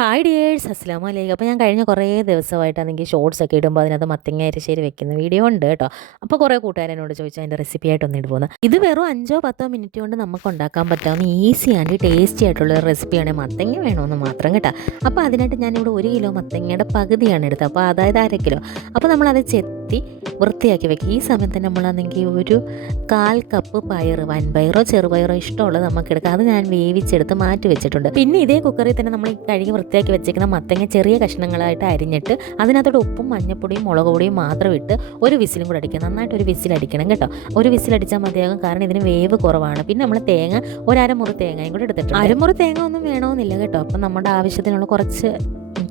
Hi dears അസ്ലാം വലൈക്കും അപ്പോൾ ഞാൻ കഴിഞ്ഞ കുറേ ദിവസമായിട്ടാണെങ്കിൽ ഷോർട്സ് ഒക്കെ ഇടുമ്പോൾ അതിനകത്ത് മത്തങ്ങ അരിശ്ശേരി വെക്കുന്ന വീഡിയോ ഉണ്ട് കേട്ടോ. അപ്പോൾ കുറേ കൂട്ടുകാരനോട് ചോദിച്ചു അതിന്റെ റെസിപ്പി ആയിട്ട് ഒന്നിട്ട് ഇടുപോകുന്നത് ഇത് വെറും അഞ്ചോ പത്തോ മിനിറ്റ് കൊണ്ട് നമുക്ക് ഉണ്ടാക്കാൻ പറ്റാവുന്ന ഈസി ആൻഡ് ടേസ്റ്റി ആയിട്ടുള്ള ഒരു റെസിപ്പിയാണ് മത്തങ്ങ വേണമെന്ന് മാത്രം കേട്ടോ. അപ്പോൾ അതിനായിട്ട് ഞാനിവിടെ ഒരു കിലോ മത്തങ്ങയുടെ പകുതിയാണ് എടുത്തത്. അപ്പോൾ അതായത് അര കിലോ അപ്പോൾ നമ്മളത് ചെത്തി വൃത്തിയാക്കി വെക്കുക ഈ സമയത്ത് നമ്മളാണെങ്കിൽ ഒരു കാൽ കപ്പ് പയർ വൻപയറോ ചെറുപയറോ ഇഷ്ടമുള്ളത് നമുക്ക് എടുക്കാം അത് ഞാൻ വേവിച്ചെടുത്ത് മാറ്റി വെച്ചിട്ടുണ്ട്. പിന്നെ ഇതേ കുക്കറിൽ തന്നെ നമ്മൾ കഴുകി വൃത്തിയാക്കി വെച്ചേക്കുന്ന മത്തങ്ങ ചെറിയ കഷ്ണങ്ങളായിട്ട് അരിഞ്ഞിട്ട് അതിനകത്തോട് ഉപ്പും മഞ്ഞപ്പൊടിയും മുളക് പൊടിയും മാത്രം ഇട്ട് ഒരു വിസിലും കൂടെ അടിക്കുക. നന്നായിട്ട് ഒരു വിസിൽ അടിക്കണം കേട്ടോ. ഒരു വിസിൽ അടിച്ചാൽ മതിയാകും. കാരണം ഇതിന് വേവ് കുറവാണ്. പിന്നെ നമ്മൾ തേങ്ങ ഒരു അരമുറി തേങ്ങയും കൂടെ എടുത്തിട്ടുണ്ട്. അരമുറി തേങ്ങ ഒന്നും വേണമെന്നില്ല കേട്ടോ. അപ്പം നമ്മുടെ ആവശ്യത്തിനുള്ള കുറച്ച്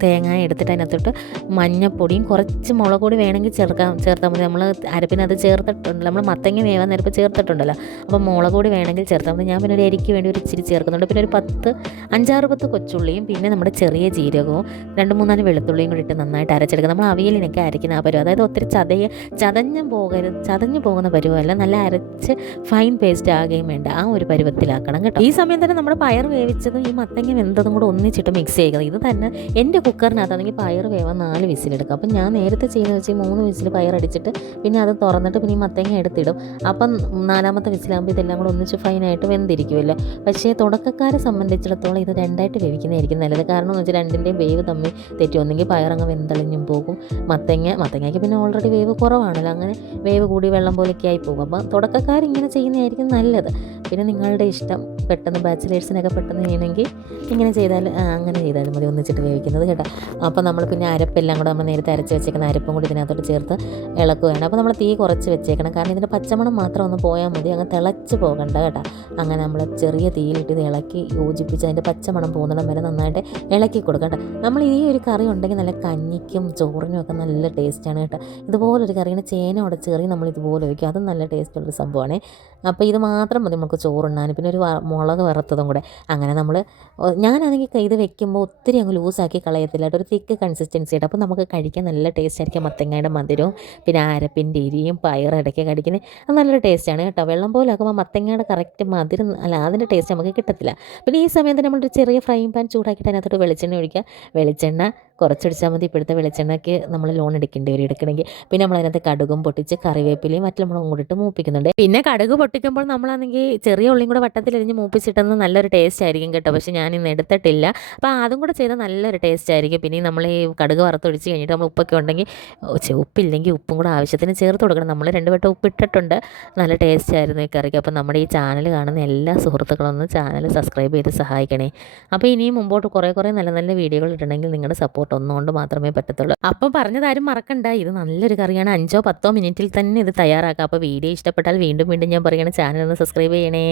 തേങ്ങ എടുത്തിട്ട് അതിനകത്തോട്ട് മഞ്ഞപ്പൊടിയും കുറച്ച് മുളക് പൊടി വേണമെങ്കിൽ ചേർക്കാം ചേർത്താൽ മതി. നമ്മൾ അരപ്പിനത് ചേർത്തിട്ടുണ്ട്. നമ്മൾ മത്തങ്ങ വേവാൻ നേരപ്പോൾ ചേർത്തിട്ടുണ്ടല്ലോ. അപ്പോൾ മുളക് പൊടി വേണമെങ്കിൽ ചേർത്താൽ മതി. ഞാൻ പിന്നെ ഒരു എരിക്ക് വേണ്ടി ഒരു ഇച്ചിരി ചേർക്കുന്നുണ്ട്. പിന്നെ ഒരു പത്ത് അഞ്ചാറ് പത്ത് കൊച്ചുള്ളിയും പിന്നെ നമ്മുടെ ചെറിയ ജീരകവും രണ്ട് മൂന്നാൽ വെളുത്തുള്ളിയും കൂടി ഇട്ട് നന്നായിട്ട് അരച്ചെടുക്കുക നമ്മൾ അവിയലിനൊക്കെ അരയ്ക്കുന്ന ആ പരുവം അതായത് ഒത്തിരി ചതയ ചതഞ്ഞ് പോകരുത് ചതഞ്ഞ് പോകുന്ന പരുവമല്ല നല്ല അരച്ച് ഫൈൻ പേസ്റ്റ് ആകുകയും വേണ്ട. ആ ഒരു പരുവത്തിലാക്കണം കേട്ടോ. ഈ സമയം തന്നെ നമ്മുടെ പയർ വേവിച്ചതും ഈ മത്തങ്ങ വെന്തതും കൂടെ ഒന്നിച്ചിട്ട് മിക്സ് ചെയ്യുക. ഇത് തന്നെ എന്റെ കുക്കറിനകത്താണെങ്കിൽ പയർ വേവാൻ നാല് വിസിലെടുക്കും. അപ്പം ഞാൻ നേരത്തെ ചെയ്യുന്നത് വെച്ചാൽ മൂന്ന് വിസിൽ പയർ അടിച്ചിട്ട് പിന്നെ അത് തുറന്നിട്ട് പിന്നെ മത്തങ്ങ എടുത്തിടും. അപ്പം നാലാമത്തെ വിസിലാകുമ്പോൾ ഇതെല്ലാം കൂടെ ഒന്നിച്ച് ഫൈനായിട്ട് വെന്തിരിക്കുമല്ലോ. പക്ഷേ തുടക്കക്കാരെ സംബന്ധിച്ചിടത്തോളം ഇത് രണ്ടായിട്ട് വേവിക്കുന്നതായിരിക്കും നല്ലത്. കാരണം എന്ന് വെച്ചാൽ രണ്ടിന്റെയും വേവ് തമ്മിൽ ഒന്നെങ്കിൽ പയറങ്ങ് വെന്തളിഞ്ഞും പോകും. മത്തങ്ങ മത്തങ്ങയ്ക്ക് പിന്നെ ഓൾറെഡി വേവ് കുറവാണല്ലോ. അങ്ങനെ വേവ് കൂടി വെള്ളം പോലെയൊക്കെ ആയി പോകും. അപ്പം തുടക്കക്കാരിങ്ങനെ ചെയ്യുന്നതായിരിക്കും നല്ലത്. പിന്നെ നിങ്ങളുടെ ഇഷ്ടം പെട്ടെന്ന് ബാച്ചിലേഴ്സിനൊക്കെ പെട്ടെന്ന് ചെയ്യണമെങ്കിൽ ഇങ്ങനെ ചെയ്താൽ അങ്ങനെ ചെയ്താലും മതി. ഒന്നിച്ചിട്ട് വേവിക്കുന്നത് കേട്ടോ. അപ്പോൾ നമ്മൾ പിന്നെ അരപ്പെല്ലാം കൂടെ നമ്മൾ നേരത്തെ അരച്ച് വെച്ചേക്കുന്ന അരപ്പും കൂടി ഇതിനകത്തോട്ട് ചേർത്ത് ഇളക്കുകയാണ്. അപ്പോൾ നമ്മൾ തീ കുറച്ച് വെച്ചേക്കണം. കാരണം ഇതിന്റെ പച്ചമണം മാത്രം ഒന്ന് പോയാൽ മതി. അങ്ങ് തിളച്ച് പോകണ്ട കേട്ടോ. അങ്ങനെ നമ്മൾ ചെറിയ തീയിലിട്ട് ഇത് ഇളക്കി യോജിപ്പിച്ച് അതിന്റെ പച്ചമണം പോകുന്നിടം വരെ നന്നായിട്ട് ഇളക്കി കൊടുക്കട്ടെ നമ്മൾ ഈ ഒരു കറി ഉണ്ടെങ്കിൽ നല്ല കഞ്ഞിക്കും ചോറിനും ഒക്കെ നല്ല ടേസ്റ്റാണ് കേട്ടോ. ഇതുപോലൊരു കറിയാണ് ചേന ഉടച്ചേറി നമ്മൾ ഇതുപോലെ വയ്ക്കും. അതും നല്ല ടേസ്റ്റുള്ളൊരു സംഭവമാണ്. അപ്പോൾ ഇത് മാത്രം മതി നമുക്ക് ചോറുണ്ണാൻ പിന്നെ ഒരു മുളക് വറുത്തതും കൂടെ. അങ്ങനെ നമ്മൾ ഞാനാണെങ്കിൽ ഇത് വെക്കുമ്പോൾ ഒത്തിരി അങ്ങ് ലൂസാക്കി കളയത്തില്ല. ഒരു തിക്ക് കൺസിസ്റ്റൻസി ആയിട്ട്. അപ്പോൾ നമുക്ക് കഴിക്കാൻ നല്ല ടേസ്റ്റ് ആയിരിക്കും മത്തങ്ങയുടെ മധുരവും. പിന്നെ അരപ്പിന്റെ ഇരിയും പയറിടയ്ക്ക് കടിക്കുന്നത് അത് നല്ലൊരു ടേസ്റ്റാണ് കേട്ടോ. വെള്ളം പോലെ ആക്കുമ്പോൾ മത്തങ്ങയുടെ കറക്റ്റ് മധുരം അല്ല അതിന്റെ ടേസ്റ്റ് നമുക്ക് കിട്ടത്തില്ല. പിന്നെ ഈ സമയത്ത് നമ്മളൊരു ചെറിയ ഫ്രൈ പാൻ ചൂടാക്കിയിട്ട് അതിനകത്തോട്ട് വെളിച്ചെണ്ണ ഒഴിക്കുക. വെളിച്ചെണ്ണ കുറച്ചൊടിച്ചാൽ മതി. ഇപ്പോഴത്തെ വെളിച്ചെണ്ണയ്ക്ക് നമ്മൾ ലോൺ എടുക്കേണ്ടി വരും. എടുക്കണമെങ്കിൽ പിന്നെ നമ്മൾ അതിനകത്ത് കടുകും പൊട്ടിച്ച് കറിവേപ്പിലയും മറ്റു മുളകും കൂടി ഇട്ട് മൂപ്പിക്കുന്നുണ്ട്. പിന്നെ കടുക് പൊട്ടിക്കുമ്പോൾ നമ്മളാണെങ്കിൽ ചെറിയ ഉള്ളിയും കൂടെ വട്ടത്തിലരിഞ്ഞ് മൂപ്പിച്ചിട്ടെന്ന് നല്ലൊരു ടേസ്റ്റ് ആയിരിക്കും കേട്ടോ. പക്ഷേ ഞാൻ ഇന്ന് എടുത്തിട്ടില്ല. അപ്പോൾ അതും കൂടെ ചെയ്താൽ നല്ലൊരു ടേസ്റ്റ് ആയിരിക്കും. പിന്നെ നമ്മൾ ഈ കടുക് വറുത്തൊഴിച്ച് കഴിഞ്ഞിട്ട് നമ്മൾ ഉപ്പൊക്കെ ഉണ്ടെങ്കിൽ ഉപ്പില്ലെങ്കിൽ ഉപ്പും കൂടെ ആവശ്യത്തിന് ചേർത്ത് കൊടുക്കണം. നമ്മൾ രണ്ട് വട്ടം ഉപ്പ് ഇട്ടിട്ടുണ്ട്. നല്ല ടേസ്റ്റ് ആയിരുന്നു ഈ കറിക്ക്. അപ്പോൾ നമ്മുടെ ഈ ചാനൽ കാണുന്ന എല്ലാ സുഹൃത്തുക്കളും ഒന്ന് ചാനൽ സബ്സ്ക്രൈബ് ചെയ്ത് സഹായിക്കണേ. അപ്പോൾ ഇനിയും മുമ്പോട്ട് കുറേ കുറേ നല്ല നല്ല വീഡിയോകൾ ഇടണമെങ്കിൽ നിങ്ങളുടെ സപ്പോർട്ട് ഒന്നുകൊണ്ട് മാത്രമേ പറ്റത്തുള്ളൂ. അപ്പോൾ പറഞ്ഞതാരും മറക്കണ്ട. ഇത് നല്ലൊരു കറിയാണ്. അഞ്ചോ പത്തോ മിനിറ്റിൽ തന്നെ ഇത് തയ്യാറാക്കാം. അപ്പോൾ വീഡിയോ ഇഷ്ടപ്പെട്ടാൽ വീണ്ടും വീണ്ടും ഞാൻ പറയണ ചാനൽ ഒന്ന് സബ്സ്ക്രൈബ് ചെയ്യണേ.